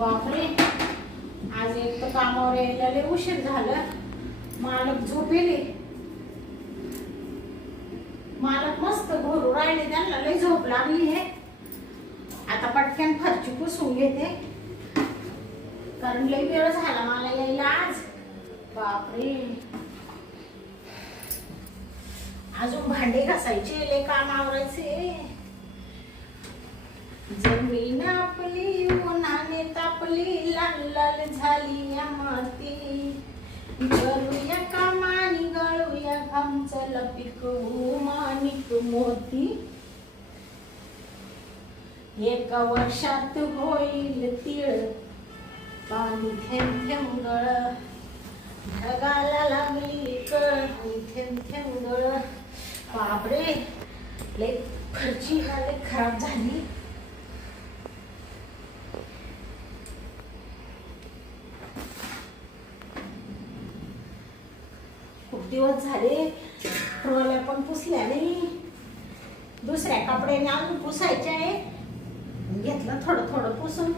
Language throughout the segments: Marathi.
बापरे, आज एक तर कामावर यायला लय उशीर झालं. मालक झोपेले. मालक मस्त घोरू राहिले, त्यांना लय झोप लागली आहे. आता पटकन फरची पुसून घेते, कारण लय वेळ झाला मला यायला आज. बापरे, अजून भांडे घासायचे, लय काम आवरायचे. जमीन आपली उन्हाने तापली, लाल लाल झाली या माती. गळूया कामानी गळूया घाम, चला पिकवू माणिक मोती. एका वर्षात होईल तीळ, पाणी थेंब थेंब गळ. ढगाला लागली कळ, थेंब थेंब गळ. बापरे, लय फरची लय खराब झाली. खूप दिवस झाले ट्रॉल्या पण पुसल्या नाही. दुसऱ्या कपड्याने अजून पुसायचे आहे. घेतलं थोडं थोडं पुसून,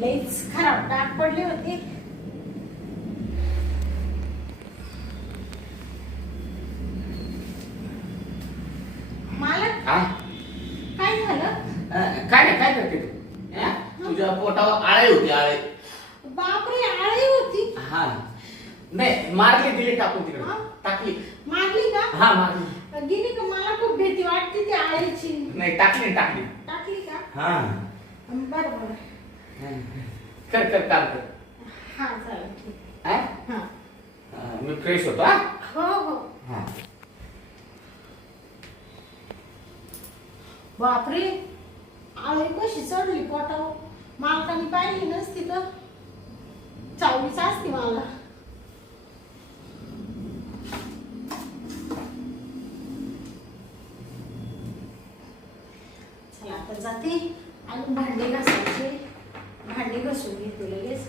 लईच खराब डाग पडले होते. मालक, काय झालं? काय नाही, काय करते तू? तुझ्या पोटावर आळे होते, आळे. बापरे, आळी होती? हा, नाही मारली, दिली टाकून तिकडे. टाकली. मारली का? हा, मारली. गेली का? मला खूप भीती वाटते ती आळीची. नाही, टाकली टाकली. टाकली का? हा, बरं बरं. कर कर, काम कर. हा चालेल, ठीक. हा, मी फ्रेश होतो. हा, हो हो. हा. बापरे, आळी कशी चढली पोटावर? मालकाने पाहिली नसती तर चावलीच असती मला. चला आता जाते आणि भांडे घासायचे. भांडे घासून घेते लगेच.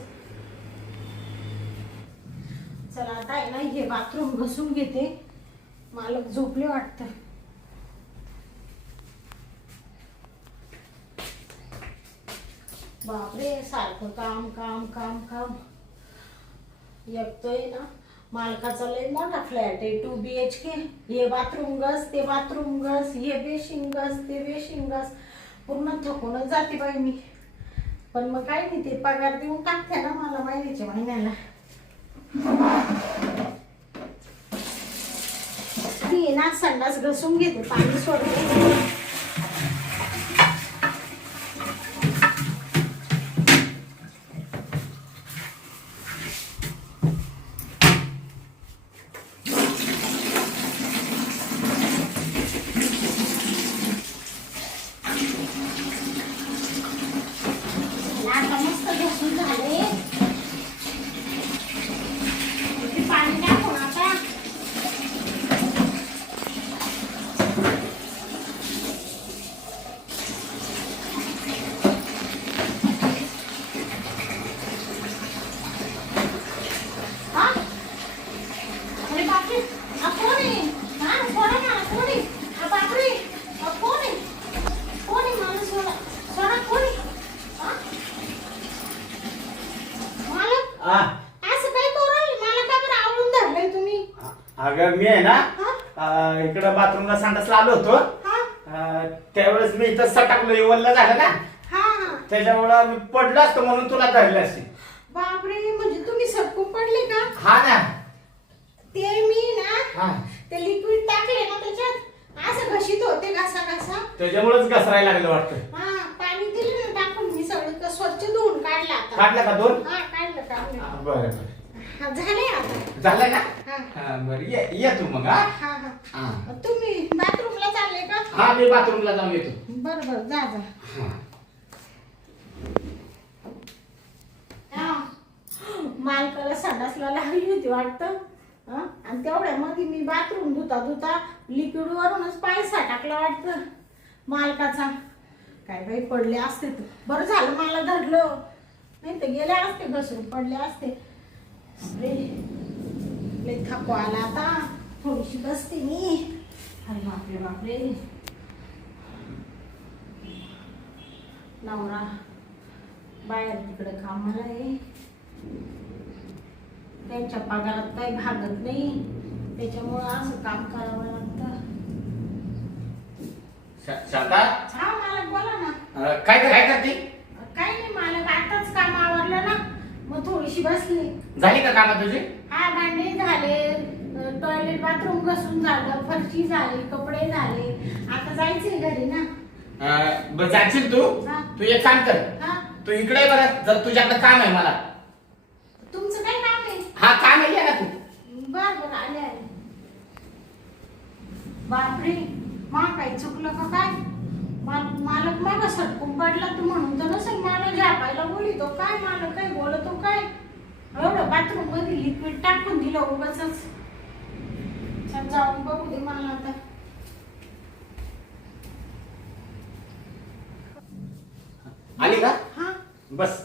चला आता आहे ना, हे बाथरूम घासून घेते. मालक झोपले वाटतं. बापरे, सारखं काम काम काम काम. येतोय ना, मालकाचा लय मोठा फ्लॅट आहे, 2 BHK. हे बाथरूम घस, ते बाथरूम घस, हे बेसिन घस, ते बेसिन घस. पूर्ण थकूनच जाते बाई मी. पण मग काय नाही, ते पगार देऊन टाकते ना मला महिन्याच्या महिन्याला. ती ना संडास घसून घेते, पाणी सोडते. आता मस्त घसून झाले. पाणी टाकून आता अगं मी आहे ना, इकडं बाथरूमला संडासला आलो होतो. त्यावेळेस मी इथं सटाकलो, वल्ल झालं ना, त्याच्यामुळे मी पडलो असतो, म्हणून तुला धरले असते. बापरे, म्हणजे तुम्ही सटकून पडले का? हा ना, ते मी ना ते लिक्विड टाकले ना त्याच्यात, असं घशीत होते घासा घासा, त्याच्यामुळेच घसरायला लागलं वाटतं. पाणी दिलं ना टाकून, मी सगळं स्वच्छ धुवून काढलं. आता काढलं का? दोन काढलं. बरं बरं, झाले आता. झालंय ना. बरं, ये तू मग. तुम्ही बाथरूमला चालले का? हा, मी बाथरूमला जाऊन येतो. बरं बरं, जा जा. मालकाला संडासला लागली होती वाटतं. आणि तेवढ्यामध्ये मी बाथरूम धुता धुता लिक्विड वरूनच पैसा टाकला वाटतं मालकाचा. काय बाई, पडले असते तर बरं झालं मला धरलं, नाही तर गेले असते घसरून पडले असते. लय थकवा आला आता, थोडीशी बसते मी. अरे बापरे बापरे, नवरा बाहेर तिकडे कामाला आहे. त्यांच्या पगारात काही भागत नाही, त्याच्यामुळं असं काम करावं लागतं. शांता हा मालक बोला ना. काय करते? काही नाही मालक, आताच काम आवरलं ना, मग थोडीशी बसली. झाली का कामं तुझी? हा भांडे झाले, टॉयलेट बाथरूम घसून झालं, फरशी झाली, कपडे झाले. आता जायचंय घरी ना. बरं जाशील तू? हा. तू एक काम कर, हा, तू इकडे ये बरं, जर तुझ्याकडे काम आहे मला. तुमचं काय काम आहे? हा काम आहे ना तू. बर बर, आले आले. बापरे, मा काही चुकलं का काय? मालक मग सटकून पडला तू म्हणून तर नसेल मला झापायला बोलितो काय? मालक काय बोलतो काय? एवढं बाथरूम मध्ये लिक्विड टाकून दिलं उगाचच. चल जाऊन बघू दे मला आता. आली का? हा, बस.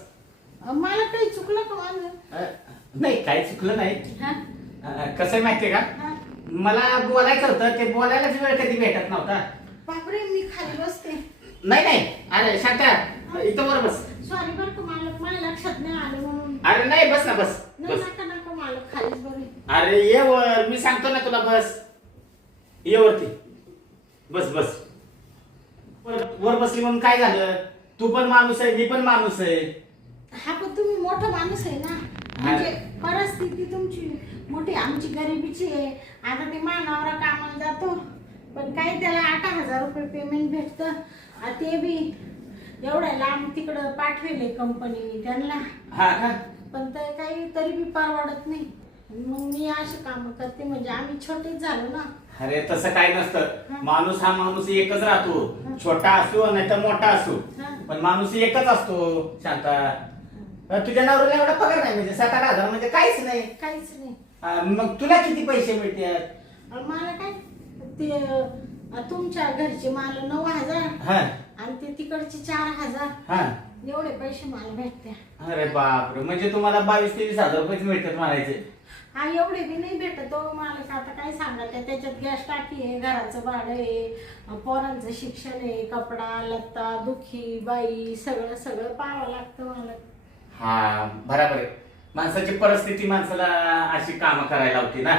मला काही चुकलं का माझं? नाही काही चुकलं नाही. हा कसं आहे माहितीये का, हा. मला बोलायचं होतं, ते बोलायलाच वेळ कधी भेटत नव्हता. बापरे, मी खाली बसते. नाही नाही, अरे शांता इथं वर बस. सॉरी बरं का मालक, माझ्या लक्षात नाही आलं म्हणून. अरे नाही, बस ना बस नाही, बस. नका नका मालक, खालीच बरे. अरे ये वर, मी सांगतो ना तुला, बस ये वरती, बस बस. वर बसली म्हणून काय झालं? तू पण माणूस आहे, मी पण माणूस आहे. हा पण तुम्ही मोठा माणूस आहे ना, म्हणजे परिस्थिती तुमची मोठी, आमची गरिबीची आहे. आता ते मानावरा कामाला जातो, पण काय त्याला 8,000 रुपये पेमेंट भेटतं. ते बी एवढ्या लांब तिकडं पाठवेले कंपनी त्यांना. हा का? पण ते काही तरी बी परवडत नाही. मग मी अशी काम करते, म्हणजे आम्ही छोटेच झालो ना. अरे तसं काय नसतं. माणूस हा माणूस एकच राहतो, छोटा असो नाही तर मोठा असो, पण माणूस एकच असतो. शांता तुझ्या नवऱ्याला एवढा पगार नाही, म्हणजे 7,000 म्हणजे काहीच नाही. काहीच नाही. मग तुला किती पैसे मिळतात? मला काय ते तुमच्या घरचे मला 9,000 हा आणि ते तिकडचे 4,000, हा. एवढे पैसे मला भेटते. अरे बापरे, म्हणजे तुम्हाला 22-23 हजार रुपये मिळतात म्हणायचे. हा एवढे बी नाही भेटत हो मला. आता काय सांगत आहे, त्याच्यात गॅस टाकी आहे, घराचं भाडं आहे, पोरांचं शिक्षण आहे, कपडा लत्ता दुखी बाई सगळं सगळं पाहावं लागतं मला. हा बरोबर आहे. माणसाची परिस्थिती माणसाला अशी कामं करायला होती ना.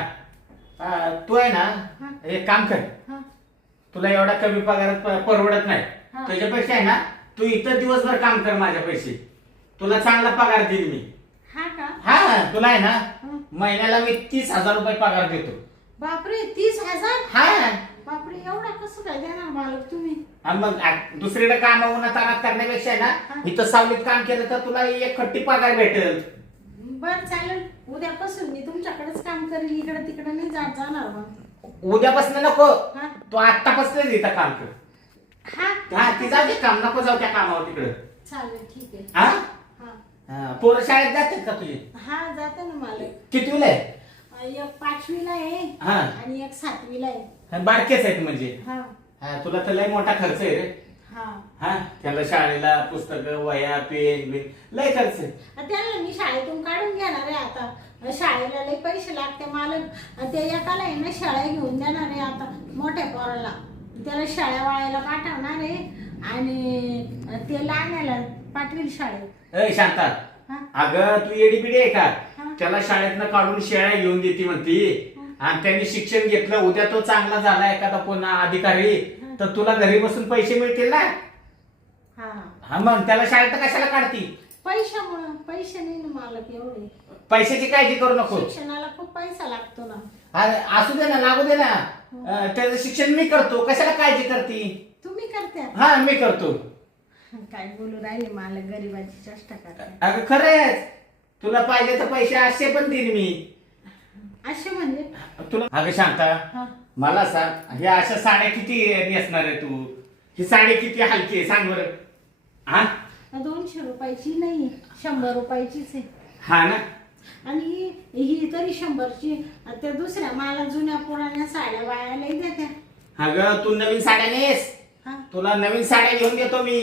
तू आहे ना, एक काम कर, हा तुला एवढा कमी पगारात परवडत नाही. हा. तुझ्यापेक्षा आहे ना, तू इथं दिवसभर काम कर माझ्या पैसे, तुला चांगला पगार देईन मी. हा का? हा तुला आहे ना, हं. महिन्याला मी 30,000 रुपये पगार देतो. बापरे, 30,000? हा बापरे, एवढा कसं काय देणार मालक तुम्ही? आणि मग दुसरीकडे काम उन्हातानात करण्यापेक्षा आहे ना, इथं सावलीत काम केलं तर तुला एक खट्टी पगार भेटेल. बर चालेल, उद्यापासून मी तुमच्याकडेच काम करेल, इकडे तिकडे नाही जाणार मग. उद्यापासून नको, हा तू आत्तापासून इथं काम कर. हा हा ती जाऊ दे काम, नको जाऊ त्या कामावर तिकडं. चालेल, ठीक आहे. हा हा पोरं शाळेत जातात का तुझे? हा जाते ना मालक. कितवीला आहे? एक 5वीला आहे हा आणि एक 7वीला आहे. बारकेच आहेत म्हणजे. हा तुला तर लय मोठा खर्च आहे रे. हा त्याला शाळेला पुस्तक वह्या पेन बिन लय खर्च आहे. त्यांना मी शाळेतून काढून घेणार आहे आता. शाळेला लय पैसे लागते मालक. ते एकाला आहे ना शाळा घेऊन देणार आहे आता, मोठ्या पोराला त्याला शाळा वाळायला पाठवणार आहे आणि ते लहान्याला पाठवेल शाळेत. शांता, हा अगं तू एडीपिडी आहे का? हा. त्याला शाळेतनं काढून शेळ्या घेऊन देते म्हणती, आणि त्यांनी शिक्षण घेतलं, उद्या तो चांगला झाला एखादा कोणा अधिकारी, तर तुला घरी बसून पैसे मिळतील ना. हा मग त्याला शाळेत कशाला काढती? पैशामुळं. पैसे नाही ना मालक एवढे. पैशाची काळजी करू नको. शिक्षणाला खूप पैसा लागतो ना. अरे असू दे ना, लागू दे ना. त्याचं शिक्षण मी करतो, कशाला काळजी करती? तुम्ही करता? हा मी करतो. काय बोलू राहिले, मालक गरीबाची चेष्टा करते. अगं खरंच, तुला पाहिजे तर पैसे असे पण देईन मी. असे म्हणजे? तुला अगं शांता, मला सांग, ह्या अशा साड्या किती नेसणार आहे तू? ही साडी किती हलकी आहे सांग बरं. हा 200 रुपयाची नाही, 100 रुपयाचीच आहे. हा ना. आणि ही तरी 100ची. त्या दुसऱ्या मला जुन्या पुराण्या साड्या बायालाही देत्या. अगं तू नवीन साड्या नेस, तुला नवीन साड्या घेऊन देतो मी.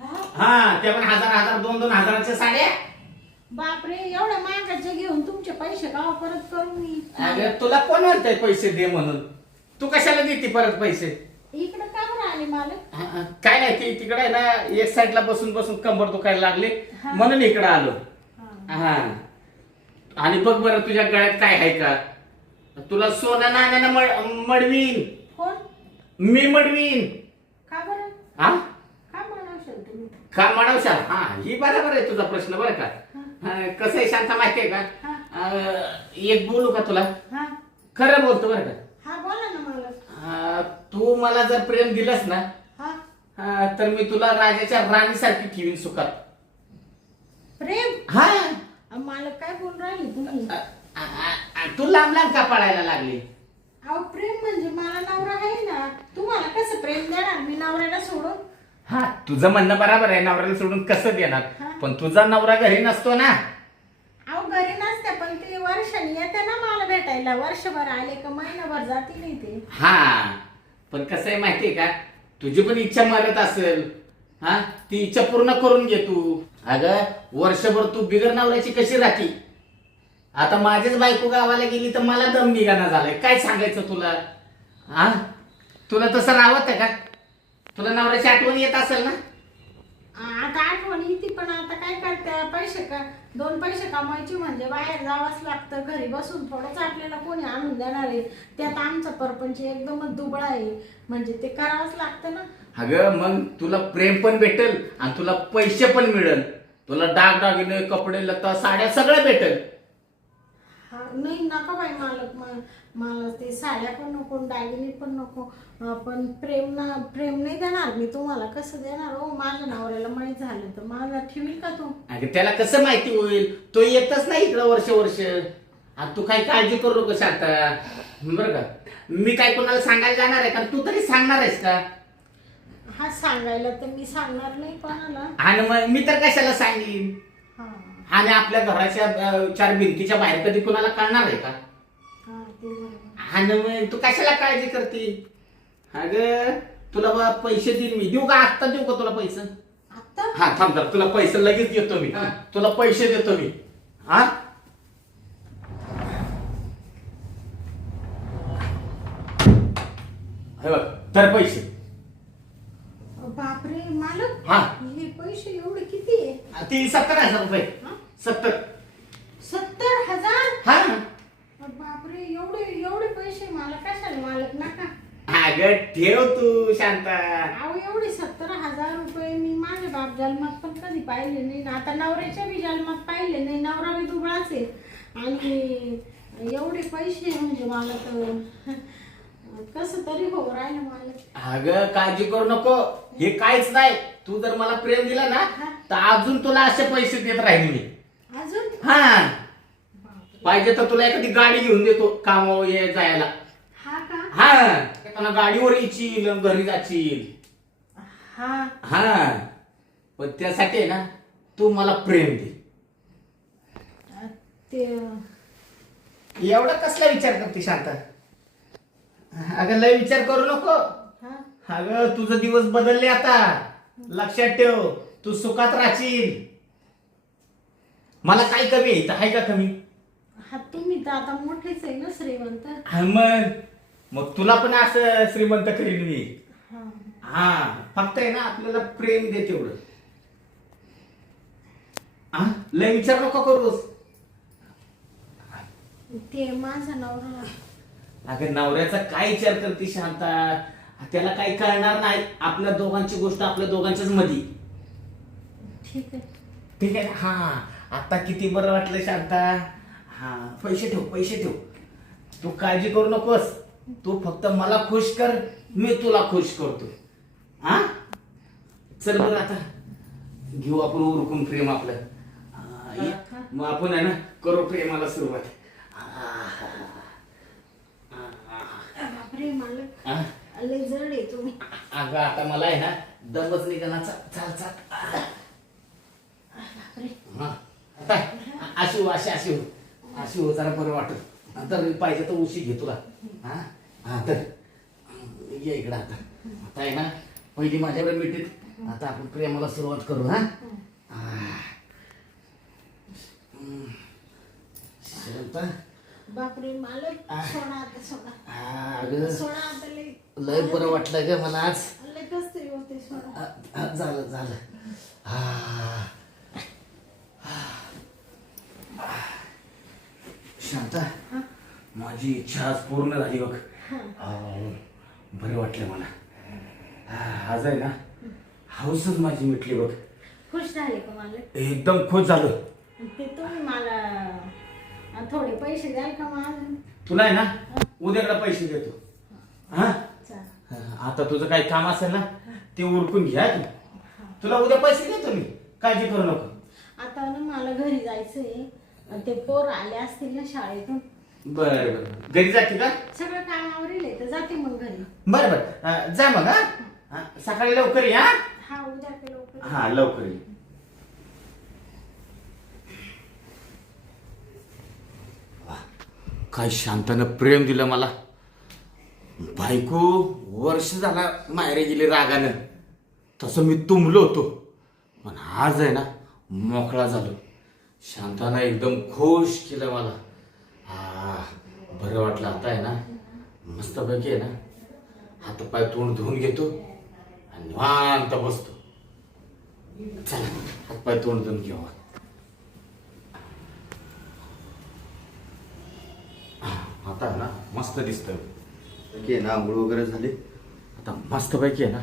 हा ते पण 1,000, 2,000 हजाराच्या साड्या. बापरे, एवढ्या महागाच्या घेऊन तुमचे पैसे गाव परत करू मी? अगं तुला कोण म्हणतंय पैसे दे म्हणून? तू कशाला देते परत पैसे? इकडे का बरं आले मालक? काय नाही ती तिकडे आहे ना एक साईडला बसून बसून कंबर दुखायला लागली म्हणून इकडे आलो. हा आणि बघ बरं तुझ्या गळ्यात काय आहे का? तुला सोनं नाण्यानं मडवीन. कोण? मी मडवीन. का बरं? हा का म्हणावशाल तुम्ही? का म्हणवशाल? हा ही बरोबर आहे तुझा प्रश्न बरं का. कसं आहे शांता माहितीये का? एक बोलू का तुला? हा खरं बोलतो बरं का. हा बोला ना मालक. तू मला जर प्रेम दिलंस ना तर मी तुला राजाच्या राणीसारखी ठेवीन सुखात. प्रेम? हा मालक काय बोल राहिले तुम्ही? तू लांब लांब का पळायला लागली? अहो प्रेम म्हणजे मला नवरा आहे ना, तुम्हाला कसं प्रेम देणार मी नवऱ्याला सोडून? हा तुझं म्हणणं बरोबर आहे, नवऱ्याला सोडून कसं देणार? हा. पण तुझा नवरा घरी नसतो ना. अहो घरी नसते पण ते वर्षाने येते ना मला भेटायला. वर्षभर आले का महिनाभर जाती नाही ते. हा पण कसं आहे माहितीये का, तुझी पण इच्छा मरत असेल. हा ती इच्छा पूर्ण करून घे तू. अगं वर्षभर तू बिगर नवऱ्याची कशी राहती? आता माझीच बायको गावाला गेली तर मला दम निघाना झालाय. काय सांगायचं तुला? हा तुला तसं राहत आहे का? तुला नवऱ्याची आठवण येत असेल ना? आता आठवण येते पण आता काय करते, पैसे का 2 पैसे कमायचे म्हणजे बाहेर जावंच लागतं. घरी बसून थोडंच आपल्याला कोणी आणून देणार आहे? त्यात आमचा परपंच एकदमच दुबळा आहे म्हणजे ते करावंच लागतं ना. अगं मग तुला प्रेम पण भेटेल आणि तुला पैसे पण मिळेल. तुला दागदागिने कपडे लता साड्या सगळं भेटेल. हा नाही नका बाई मालक, मला ते साड्या पण नको दागिने पण नको. पण प्रेम नाही देणार मी तुम्हाला. कसं देणार हो? माझ्या नवऱ्याला माहीत झालं तर माझा ठेवील का तू? अगं त्याला कसं माहिती होईल? तो येतच नाही इकडं वर्ष. आता तू काही काळजी करू नको शांता बरं का. मी काय कोणाला सांगायला जाणार आहे का? तू तरी सांगणार आहेस का? हा सांगायला तर मी सांगणार नाही कोणाला. आणि मग मी तर कशाला सांगेन? हा आणि आपल्या घराच्या 4 भिंतीच्या बाहेर कधी कुणाला कळणार आहे का? हा ते बरोबर. आणि मग तू कशाला काळजी करते? अगं तुला पैसे देईन मी. देऊ का? आत्ता देऊ का तुला पैसे? आता? हा थांब जरा, तुला पैसे लगेच देतो मी. तुला पैसे देतो मी. हा हे बघ तर पैसे. बापरे मालक, हा हे पैसे एवढे किती आहे? ती 70,000 रुपये. हा? 70. 70,000? हा बापरे एवढे पैसे मला कशाला मालक नका. अगं ठेव तू शांता. अहो एवढे 70,000 रुपये मी माझ्या बाप जन्मात पण कधी पाहिले नाही ना. आता नवऱ्याच्या बी जन्मात पाहिले नाही. नवरा बी दुबळाच आहे आणि एवढे पैसे म्हणजे मला तर कसं तरी हो राहिलं मला. अगं काळजी करू नको. हे काहीच नाही. तू जर मला प्रेम दिला ना तर अजून तुला असे पैसे देत राहील मी. अजून? हा पाहिजे तर तुला एखादी गाडी घेऊन देतो कामावर ये जायला. हा का? हा गाडीवर येशील घरी जाशील. हा हा पण त्यासाठी आहे ना तू मला प्रेम दे. ते एवढा कसला विचार करते शांता? अगं लय विचार करू नको. हा अगं तुझं दिवस बदलले आता. लक्षात ठेव तू सुखात राहशील. मला काय कमी आहे का कमी? हा तुम्ही तर आता मोठेच आहे ना श्रीमंत. हा, मग तुला पण असं श्रीमंत करीन मी. हा हा फक्त आहे ना आपल्याला प्रेम दे तेवढं. हा लय विचार नको करूस. ते माझा नवरा. अगं नवऱ्याचा काय विचार करते शांता? त्याला काही कळणार नाही. आपल्या दोघांची गोष्ट आपल्या दोघांच्याच मध्ये. ठीक आहे. ठीक आहे. हा आता किती बरं वाटलं शांता. हा पैसे ठेव. तू काळजी करू नकोस. तू फक्त मला खुश कर, मी तुला खुश करतो. हा चल बरं आता घेऊ आपण उरकून प्रेम आपलं. ये. मग आपण आहे ना करू प्रेमाला सुरुवात. बापरे मालक हा? लय जड आहे तुम्ही. अगं आता मला आहे ना दमच निघाला. चाल बापरे. हा आता अशी हो जरा बरं वाटत. तर पाहिजे तर उशी घे तुला. हा तर ये इकडं आता. आता आहे ना पहिली माझ्याकडे मिठीत. आता आपण प्रेमाला सुरुवात करू. हा शांता. बापरे मालक सोडा आता सोडा. अगं सोडा आता लय लय बरं वाटलं ग मला आज. लय झालं झालं. शांता, माझी इच्छा आज पूर्ण झाली बघ. बरं वाटलं मला. आज आहे ना हौसच माझी मिटली बघ. खुश झाले का मला? एकदम खुश झालो. ते तुम्ही मला थोडे पैसे द्याल का मला? तुला आहे ना उद्याकडे पैसे देतो. हा, चालेल. आता तुझं काही काम असेल ना ते उरकून घ्या तू. तुला उद्या पैसे देतो मी, काळजी करू नको. आता ना मला घरी जायचंय. ते पोर आले असतील ना शाळेतून. बरं बरं, घरी जाते का? सगळं कामावर येईल तर जाते मग घरी. बरं बरं, जा मग. हा, सकाळी लवकर या. हा, उद्या ते लवकर. हा, लवकर ये. काय शांतानं प्रेम दिलं मला. बायको वर्ष झाला मायरे गेली रागानं. तसं मी तुंबलो होतो, पण आज आहे ना मोकळा झालो. शांतानं एकदम खुश केलं मला. बरं वाटलं. आता आहे ना मस्तपैकी आहे ना हातपाय तोंड धुवून घेतो आणि निवांत बसतो. चला हातपाय तोंड धुवून घेऊ. आता आहे ना मस्त दिसतंय ना, आंघोळ वगैरे झाली. आता मस्तपैकी आहे ना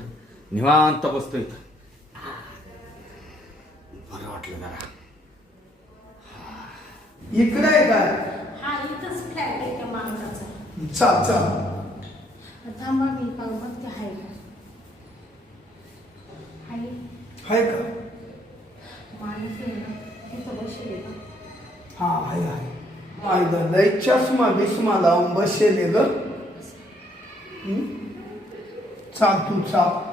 निवांत बसतो इथं. बरं वाटलं जरा. इकडे आहे काय? हा, इथंच फ्लॅट आहे त्या माणसाचा. चाल चाल. थांबा मी पाहू बघते आहे का. आहे आहे का? माणूस आहे ना तिथं बसले का? हा आहे. माझं लय चष्मा बिस्मा लावून बसले ग. चाल तू चाल.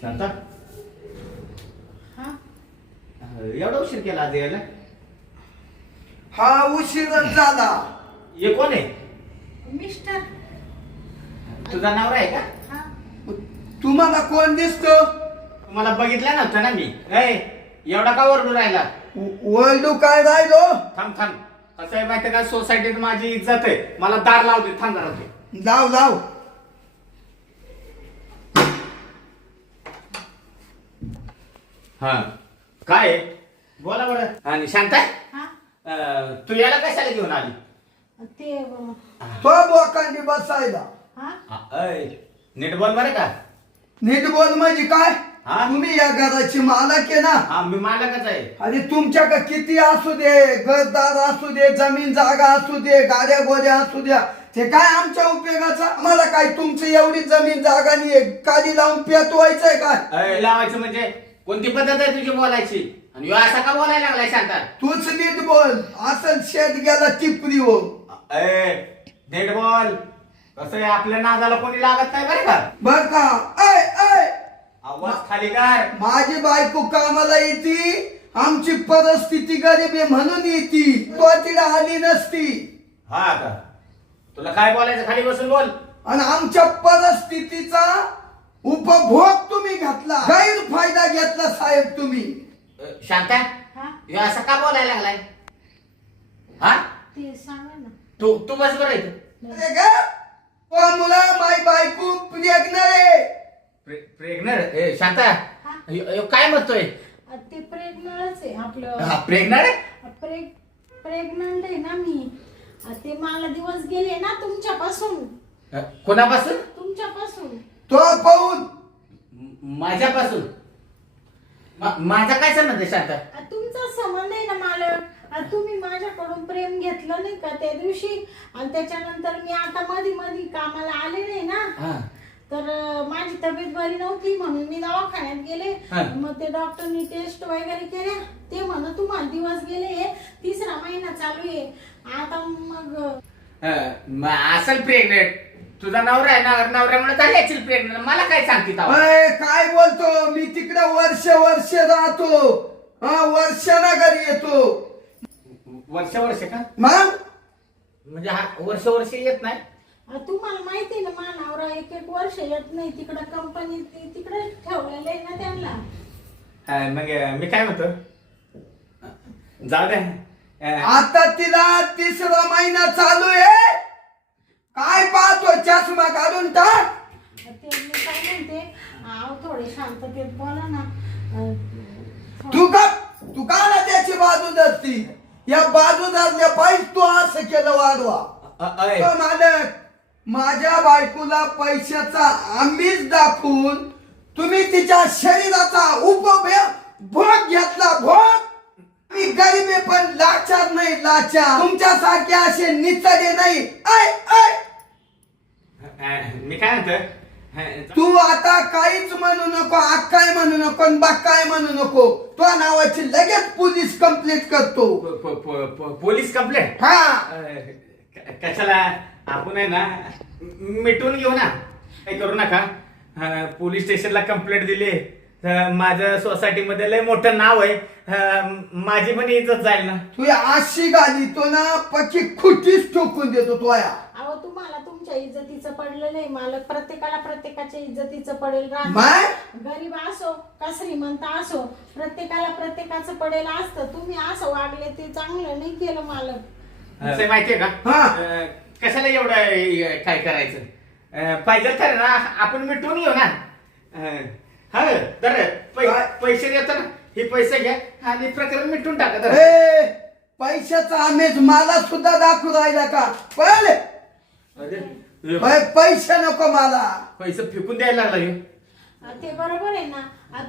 शांता, हा, एवढा उशीर केला आज यायला? हा उशीरच झाला. हे कोण आहे? मिस्टर. तुझा नवरा आहे का? हा, तुम्हाला कोण दिसत? तुम्हाला बघितलं नव्हतं ना मी. एवढा का ओरडू राहिला? वळडू काय राहिलो? थांब थांब. कसं आहे माहिती का, सोसायटीत माझी इज्जत आहे. मला दार लावू दे. थांब जरा ते. लाव लाव. हा, काय आहे? बोला बरं. आणि शांता, हा. तू याला कशाला घेऊन आली? ते तो बोकांडी बसायला. हा, नीट बोल बरं का. नीट बोल म्हणजे काय? हा? तुम्ही या घराची मालक आहे ना. हा, मी मालकच आहे. आणि तुमच्याकडे किती असू दे, घरदार असू दे, जमीन जागा असू दे, गाड्या गोड्या असू द्या, ते काय आमच्या उपयोगाचा? आम्हाला काय तुमची एवढी जमीन जागा नाही, काली लावून पेटवायचंय काय? लावायचं म्हणजे कोणती पद्धत आहे तुझी बोलायची? आणि ह्यो असा का बोलायला लागलाय शांता? तूच नीट बोल. असं शेत गेला टिपरी हो. नीट बोल. कसं आहे, आपल्या नादाला कोणी लागत नाही बरं का. बर का? ऐ ऐ, आवाज खाली कर. माझी बायको कामाला येते, आमची परिस्थिती गरीब आहे म्हणून येते. तो तिला आली नसती. हा का? तुला काय बोलायचं खाली बसून बोल. आणि आमच्या परिस्थितीचा उपभोग तुम्ही घेतला, गैरफायदा घेतला साहेब तुम्ही. शांता, हा, ह्यो असा का बोलायला लागलाय? हा, ते सांगा ना. तू बस बरं इथं. अरे ग, तो मुला माय बायको प्रेग्नंट आहे. प्रेग्नंट? शांता, हा. ह्यो काय म्हणतोय? ते प्रेग्नंटच आहे आपलं. हा, प्रेग्नंट आहे? प्रेग्नंट आहे ना मी. ते मला दिवस गेले ना तुमच्यापासून. कोणापासून? तुमच्यापासून. तो पाहून माझ्यापासून? माझा काय संबंध आहे शांता? तुमचा संबंध आहे ना मालक. तुम्ही माझ्याकडून प्रेम घेतलं नाही का त्या दिवशी, आणि त्याच्यानंतर मी आता मध्ये मध्ये कामाला आले नाही ना, तर माझी तब्येत बरी नव्हती म्हणून मी दवाखान्यात गेले. मग ते डॉक्टरनी टेस्ट वगैरे केल्या. ते म्हणत तुम्हाला दिवस गेले, 3रा महिना चालू आहे आता. मग असेल प्रेग्नेंट. तुझा नवरा आहे ना, नवऱ्यामुळे झाली असेल प्रेग्नेंट. मला काय सांगते तेव्हा? अय, काय बोलतो? मी तिकडे वर्ष राहतो. हा, वर्षाला घरी येतो. वर्ष का? मग म्हणजे हा वर्ष येत नाही? तुम्हाला माहिती आहे ना, मा नवरा 1-1 वर्ष येत नाही. तिकडे कंपनी तिकडे ठेवलेलं आहे ना त्यांना. मग मी काय म्हणतो, जाऊ दे. आता तिला 3रा महिना चालू आहे. काय पाहतोय चष्मा काढून टाक. ते मी काय म्हणते, अहो थोडे शांततेत बोला ना. तू का ना त्याची बाजू धरती? या बाजू धरल्या पाहिजे तू असं केलं वाढवा. तो मालक, माझ्या बायकोला पैशाचा आमिष दाखवून तुम्ही तिच्या शरीराचा भोग घेतला. भोग. मी गरीब आहे पण लाचार नाही, लाचार. तुमच्यासारखे असे निचडे नाही. ऐ ऐ मी काय म्हणतो, तू आता काहीच म्हणू नको, अक्काय म्हणू नको, बाक्काय म्हणू नको. तो नावाची लगेच पोलीस कंप्लेंट करतो. Police complaint? हा. कशाला? आपण आहे ना मिटून घेऊ ना, काही करू नका. पोलीस स्टेशनला कंप्लेंट दिली तर माझ्या सोसायटीमध्ये लय मोठं नाव आहे, माझी पण इज्जत जाईल ना. तू अशी गाली तो ना पक्की खुटीच ठोकून देतो तो. अहो तुम्हाला तुमच्या इज्जतीचं पडलं नाही मालक, प्रत्येकाला प्रत्येकाच्या इज्जतीचं पडेल. माय? गरीब असो का श्रीमंत असो, प्रत्येकाला प्रत्येकाचं पडेल असतं. तुम्ही असं वागले ते चांगलं नाही केलं मालक. असं माहितीये का? कशाला एवढं काय करायचं? पाहिजे तर ना आपण मिटून घेऊ ना. हा तर पैसे देतो ना, हे पैसे घ्या आणि प्रकरण मिटून टाका. पैशाचा आमेज मला सुद्धा दाखवू राहिला का? पहिले पैसे नको मला. पैसे फेकून द्यायला लागला. ते बरोबर आहे ना.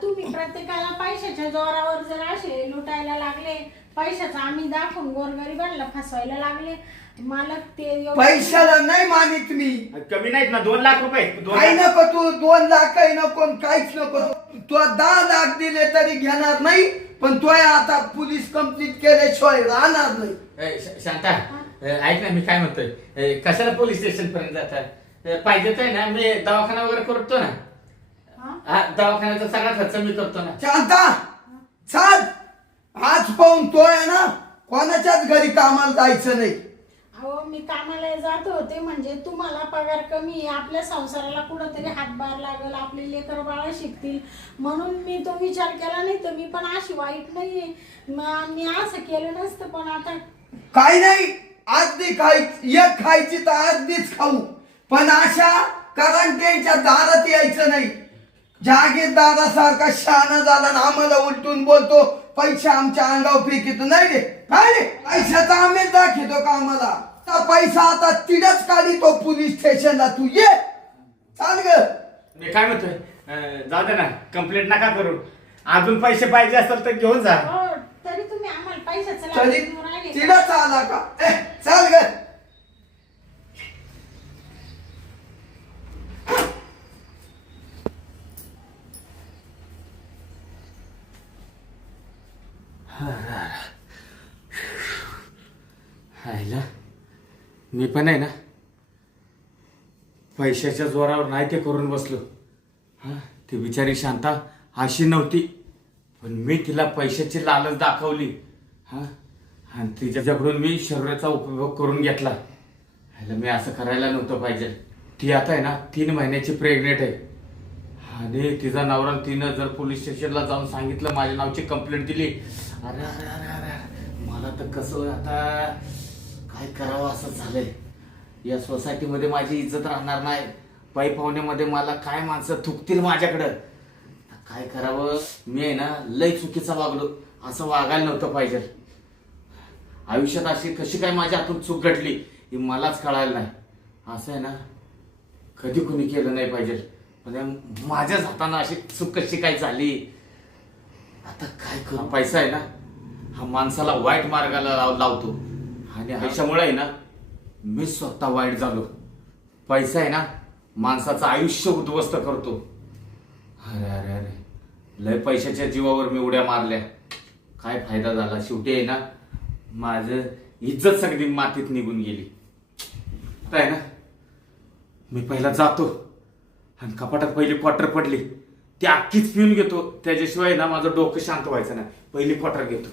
तुम्ही प्रत्येकाला पैशाच्या जोरावर जर असे लुटायला लागले, पैशाचा आम्ही दाखवून गोरगरिबांना फसवायला लागले मालक, ते पैशाला नाही मानित मी. कमी नाहीत ना 2 लाख रुपये? काही नको तू, 2 लाख काही नको, काहीच नको. तू 10 लाख दिले तरी घेणार नाही, पण तो आता पोलीस कंप्लीट केल्याशिवाय राहणार नाही. शांता ऐक ना, मी काय म्हणतोय, कशाला पोलीस स्टेशन पर्यंत जातात? पाहिजे तर ना मी दवाखाना वगैरे करतो ना. दवाखान्याचा सगळा खर्च मी करतो ना. शांता चाल, आज पाहून तो आहे ना कोणाच्याच घरी कामाला जायचं नाही. अहो मी कामाला जात होते म्हणजे तुम्हाला पगार कमी आहे, आपल्या संसाराला कुठंतरी हातभार लागल, आपले लेकर बाळ शिकतील म्हणून मी तो विचार केला. नाही तर मी पण अशी वाईट नाहीये, मी असं केलं नसतं. पण आता काही नाही, आजदी खायची, एक खायची तर आजदीच खाऊ, पण अशा करंट्यांच्या दारात यायचं नाही. जागीरदारासारखा शहाणा झाला ना आम्हाला उलटून बोलतो, पैसे आमच्या अंगावर फेकित नाही रे. काय रे, पैशाचा आम्ही दाखवतो का आम्हाला? पैसा आता तिडच काढी तो पोलीस स्टेशनला. तू ये, चाल ग. मी काय म्हणतोय, जाऊ दे ना, कंप्लेंट नका करू. अजून पैसे पाहिजे असेल तर घेऊन जा. तरी तुम्ही आम्हाला पैशाचं तरी लागून राहिले. तिडच आला का? चाल ग. मी पण आहे ना पैशाच्या जोरावर नाही ते करून बसलो. ती बिचारी शांता अशी नव्हती, पण मी तिला पैशाची लालच दाखवली. आणि तिच्याकडून मी शरीराचा उपयोग करून घेतला. मी असं करायला नव्हतं पाहिजे. ती आता आहे ना 3 महिन्याची प्रेग्नेंट आहे आणि तिचा नवरा, तिनं जर पोलीस स्टेशनला जाऊन सांगितलं, माझ्या नावची कंप्लेंट दिली. अरे अरे अरे अरे, मला तर कसं आता काय करावं असं झालंय. या सोसायटीमध्ये माझी इज्जत राहणार नाही. पै पाहुण्यामध्ये मला काय माणसं थुकतील माझ्याकडं. काय करावं? मी आहे ना लय चुकीचा वागलो. असं वागायला नव्हतं पाहिजे. आयुष्यात अशी कशी काय माझ्या हातून चूक घडली ही मलाच कळायला नाही. असं आहे ना कधी कोणी केलं नाही पाहिजे, पण माझ्याच हातानं अशी चूक कशी काय झाली. आता काय करू? पैसा आहे ना हा माणसाला वाईट मार्गाला लावतो आणि पैशामुळे आहे ना मी स्वतः वाईट झालो. पैसा आहे ना माणसाचं आयुष्य उद्ध्वस्त करतो. अरे अरे अरे, लय पैशाच्या जीवावर मी उड्या मारल्या. काय फायदा झाला? शेवटी आहे ना माझं इज्जत सगळी मातीत निघून गेली. आहे ना मी पहिला जातो आणि कपाटात पहिली क्वार्टर पडली ती अख्खीच पिऊन घेतो. त्याच्याशिवाय ना माझं डोकं शांत व्हायचं नाही. पहिली क्वार्टर घेतो.